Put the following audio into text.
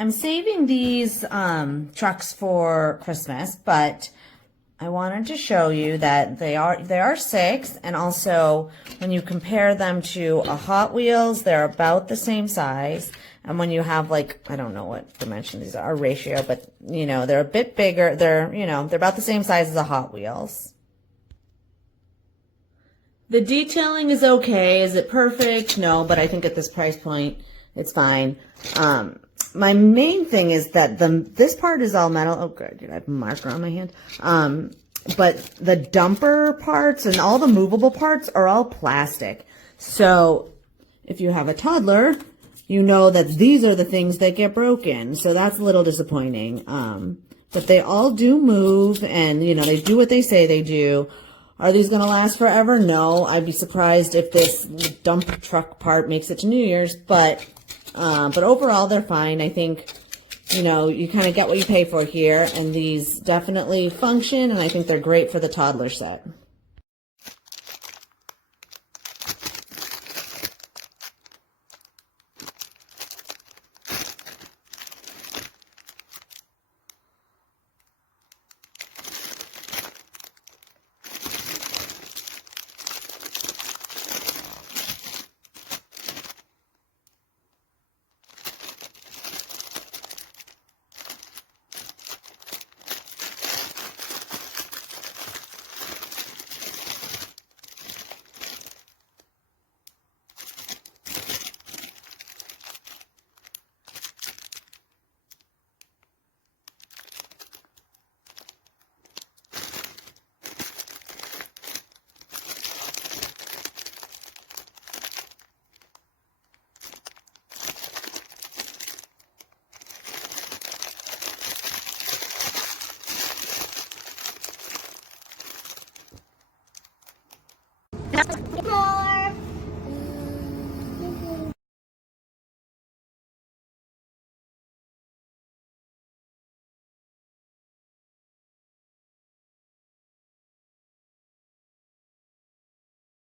I'm saving these trucks for Christmas, but I wanted to show you that they are 6, and also when you compare them to a Hot Wheels, they're about the same size. And when you have, like, I don't know what dimension these are, ratio, but you know, they're a bit bigger. They're about the same size as a Hot Wheels. The detailing is okay. Is it perfect? No, but I think at this price point, it's fine. My main thing is that this part is all metal. Oh, good. I have a marker on my hand. But the dumper parts and all the movable parts are all plastic. So if you have a toddler, you know that these are the things that get broken. So that's a little disappointing. But they all do move, and, you know, they do what they say they do. Are these going to last forever? No. I'd be surprised if this dump truck part makes it to New Year's, but overall, they're fine. I think, you know, you kind of get what you pay for here, and these definitely function, and I think they're great for the toddler set. More.